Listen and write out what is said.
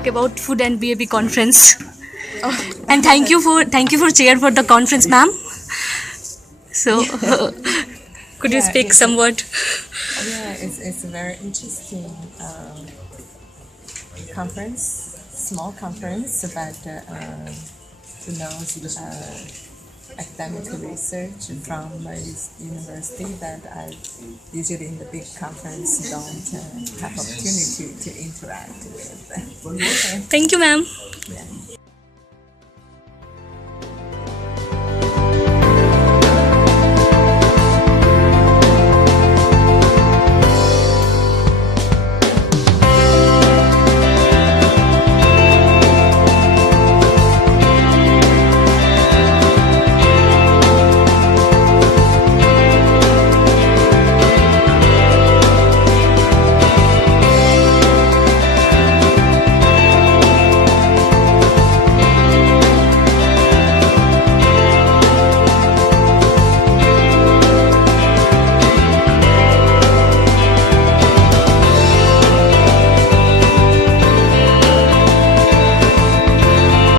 feedback about food and BAP conference. And thank you for chair for the conference, ma'am. So, could you speak some word? Yeah, it's a very interesting conference, small conference about who knows academic research from this university that I usually in the big conference don't have opportunity to interact with. Thank you, ma'am. Yeah.